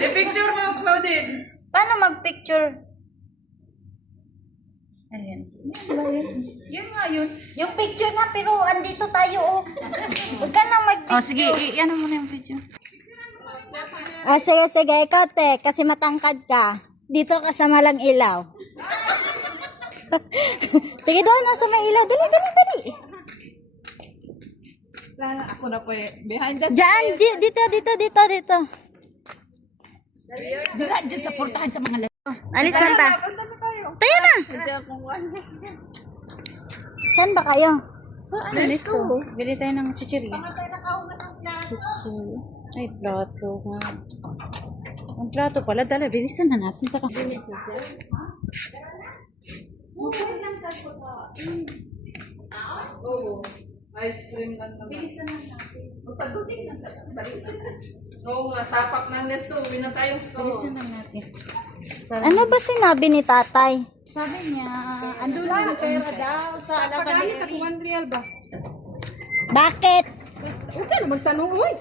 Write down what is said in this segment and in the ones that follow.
I-picture mo, Claudine. Paano mag-picture? Ayan. Yan nga yun. Yung picture na, pero andito tayo, oh. Huwag ka nang mag-picture. Oh, sige, yan mo na yung picture. Ah, sige, sige. Ikaw, te, kasi matangkad ka. Dito ka sa malang ilaw. Sige doon, nasa may ilaw. Dali, dali, dali. Ako na po eh. Behind the Diyan, dito, dito, dito, dito. Diyan sa portahan sa mga lalaki. Alis na ta. Tayo na. Saan ba kayo? Let's go. Bili tayo ng chichirya. Ay, plato nga. Ang plato pala, dala. Bilisan na natin. Oo. Ice cream lang naman. Bilisan na natin. Magpaduting lang sa balita. Oo nga, tapak ng nesto. Uwi na tayong store. Bilisan na natin. Ano ba sinabi ni tatay? Sabi niya, andun lang ang pera daw sa alaban ni Real ba? Bakit? Huwag ka naman tanong, uy.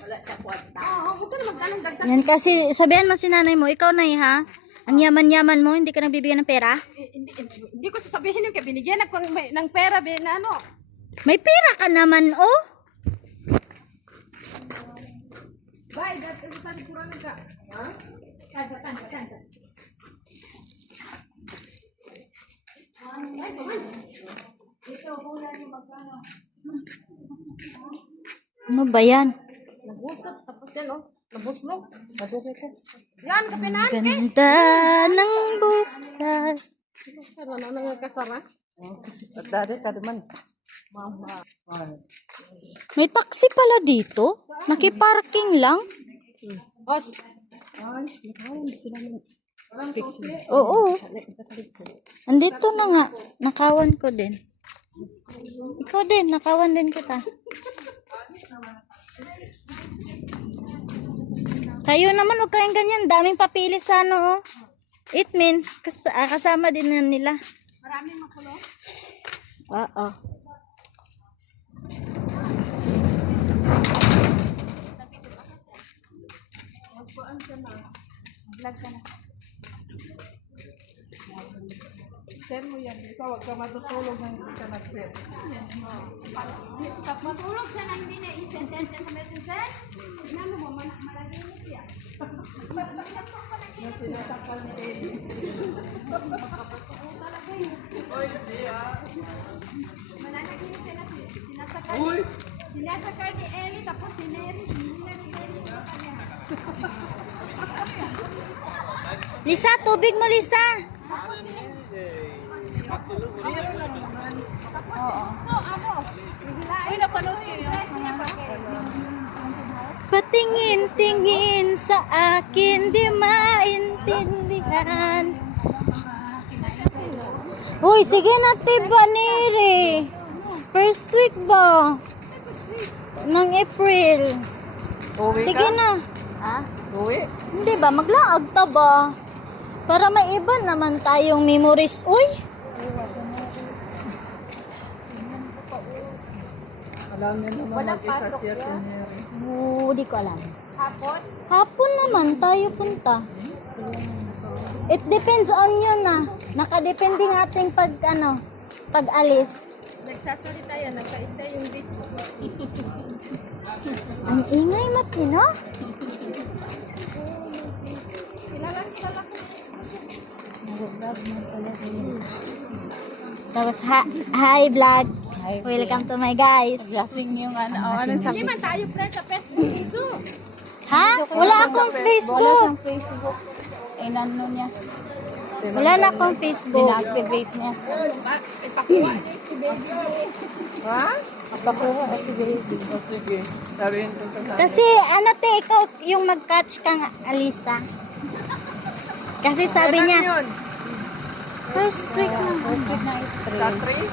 Wala siya kwarta. Oo, huwag ka naman tanong dagdag. Yan kasi, sabihan mo si nanay mo, ikaw na ha? Ang yaman-yaman mo, hindi ka nagbibigyan ng pera? Hindi ko sasabihin yung kaya binigyan ako ng pera, ano. May pera ka naman, oh. Bye, dati tadi kurang ka. Ha? Tanda. Ay, paman. Ito, wala yung magkano. Ano ba yan? Nabusot, tapos yan, oh. Nabuslog. Yan, kapinan. Ganda ng bukas. Ano nang kasara? At dati ka naman. Mama. May taxi pala dito? Nakiparking lang? Os. Oo. Andito na nga. Nakawan ko din. Ikaw din. Nakawan din kita. Kayo naman, huwag kayong ganyan. Daming papili sa ano, oh. It means, kasama din na nila. Maraming makulo. Oo. Vlog ka na. Send mo yan. Ikaw, huwag ka matutulog nang hindi ka nag-send. Matulog siya na hindi niya i-send sa messenger. Ano mo, malaginit yan. Sinasakal ni Eddie. Oy, hindi ah. Malaginit sila sinasakal ni Ellie, tapos si Neri, sinila ni Ellie yung kanya. Lisa, tubig mo, Lisa. So, ano? Uy, napanood ko yun. Dress niya ba? Patingin-tingin sa akin, di maintindihan. Uy, sige na, tiba, Neri. First week ba? Ng April. Uwi Sige ka? na. Ha? Uwi? Hindi ba? Maglaag ta ba? Para may iba naman tayong memories. Uy! Alam niya naman Walang mag-isa pasok siya yan. kunyari. Di ko alam. Hapon? Hapon naman tayo punta. It depends on you na. Nakadepende ng ating pag-alis. Nagsasalita yan, nagka-stay yung video. Ang ingay matino. Kilala ko. Tapos, hi vlog. Welcome to my guys. Lasing yung ano Hindi man tayo friends sa Facebook dito. Ha? Wala akong Facebook. Facebook. Inano niya. Wala na akong Facebook. Dina-activate niya. Ipakuha niya si baby. Ha? Papakuha si baby. O sige. Sabihin ko sa Kasi ikaw yung mag-catch kang Alisa. Kasi sabi niya, yun? first week na. First week na April. Sa 3?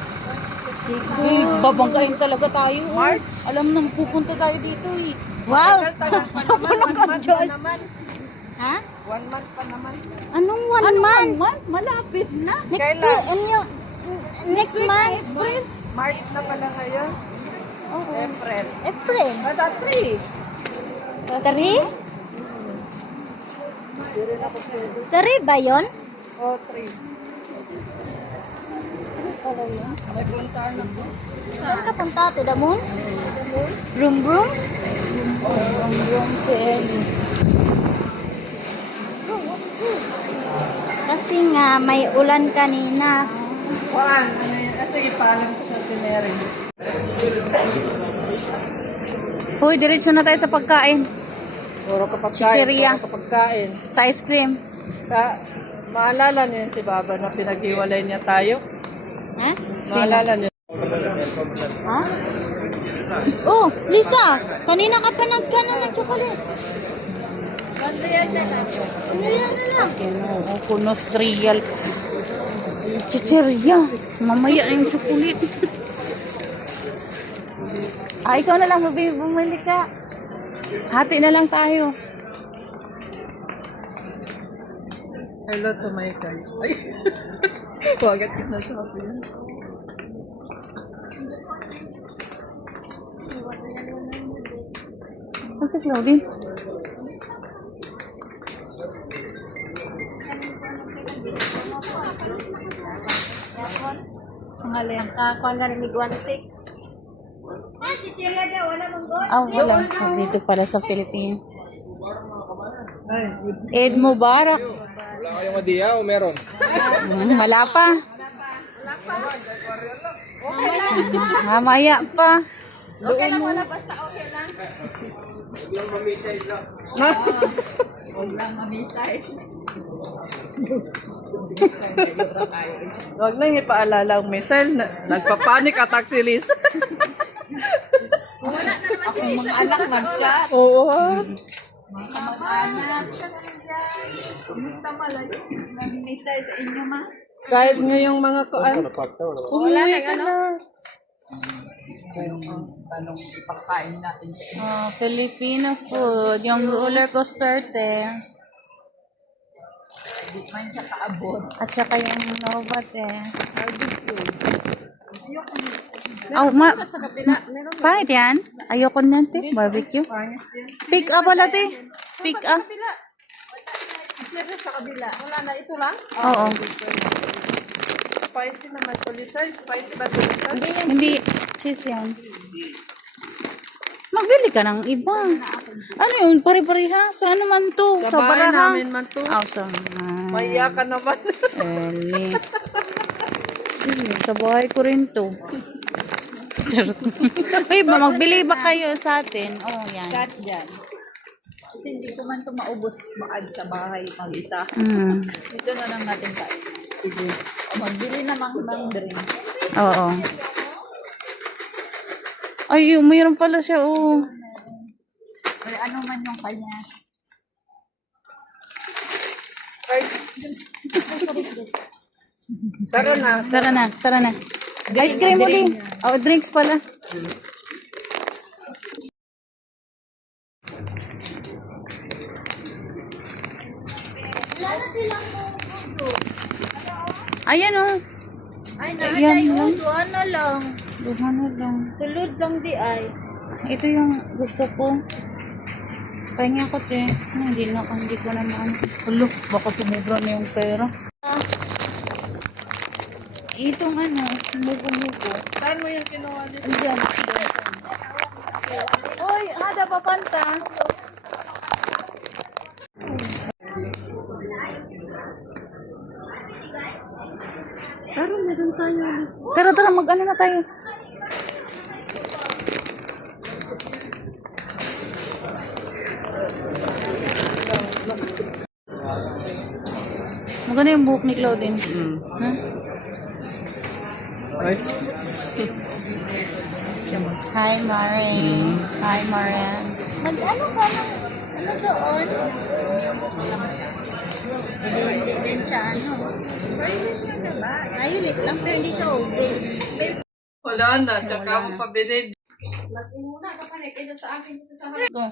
Siguro. Babanggain talaga tayo. March? Alam na, pupunta tayo dito eh. Wow! Sabi na ka, Diyos. Ha? 1 month pa naman. Anong 1 month? month? Malapit na. Next next month? April? March na pala ngayon. Oo. April. April. Sa 3? 3? Tari ba yun? O, 3. May puntahan na po. Saan ka punta, Ate Damon? Broom broom? Broom broom si Ellie. Kasi nga, may ulan kanina. Juan, ano yun? Sige, paalam ko sa Mary. Uy, diretso na tayo sa pagkain. Puro kapagkain. Chicheria. Puro kapagkain. Sa ice cream. Maalala niyo yun si Baba na pinag-iwalay niya tayo? Ha? Maalala niyo? Ha? Oh, Lisa, kanina ka pa nagkano ng chocolate. Ano yan na lang? Kunos trial. Chicheria. Mamaya na yung chocolate. Ikaw na lang, bumili ka. Hati na lang tayo. Hello to my guys. Ay. Wagat ka na sabi yan. Ano si Claudine? Pangalan. Kuha nga ng mig-16. Chichirya daw, wala mong gold. Wala. Dito pala sa Philippines. Ay, Eid Mubarak. Wala kayong idea o meron? Wala pa. Mamaya pa. Okay lang, wala basta okay lang. Huwag lang mamisay. wag nang ipaalala ang Michelle. Nagpapanik attack si Liz. Wala na naman si Lisa. Mga anak nag-chat. Oo. Mga kamag-anak. Kumusta malay? Nag-misay sa inyo, ma? Kahit ngayong mga kuan. Wala na, ano? Tanong ipakain natin. Filipino food. Yung roller coaster, te. Hindi man siya kaabot. At saka yung Nova, te. Sa kapila, meron Pangit yan? Ayoko na, te. Barbecue. Pick up wala, te. Pick up. chichirya sa kabila. Wala na, ito lang? Oo. Spicy naman to Lisa. Spicy ba to Lisa? Hindi. Cheese yan. Magbili ka ng iba. Ano yun? Pare-pareha? Saan naman to? Sa Sa bahay baraha? namin man to. Sa... Maya ka naman. Eli. Sa bahay ko rin to. Charot. Uy, magbili ba kayo sa atin? Oh, yan. Cut dyan. Kasi hindi ko man ito maubos maad sa bahay mag-isa. Mm. Dito na lang natin tayo. Sige. O magbili namang ng drink. Oo. Ay, mayroon pala siya, oh. Or ano man yung kanya. Tara na. Tara na, tara na. Ice cream ulit. Oh, drinks pala. Ayan, oh. Ay, Yan, naaday yan. Duhan na lang. Duha na lang. Tulod lang di ay. Ito yung gusto ko. Pahinga ko, te. Hindi ko naman. Hulo, baka sumubra na yung pera. Itong ano, mugo-mugo. Saan mo yung kinuha dito? Andiyan. Oy, hada papanta. Tara, tara, mag-ano na tayo. Maganda yung buhok ni Claudine. Ha? Ay. Hi, Mari. Hi, Marian. Mag-ano ka ng, ano doon? Hindi din siya, ano. Ayulit lang, pero hindi siya open. Wala na. Tsaka ako pabili. Mas inuna ka pa na kaysa sa akin dito sa Go.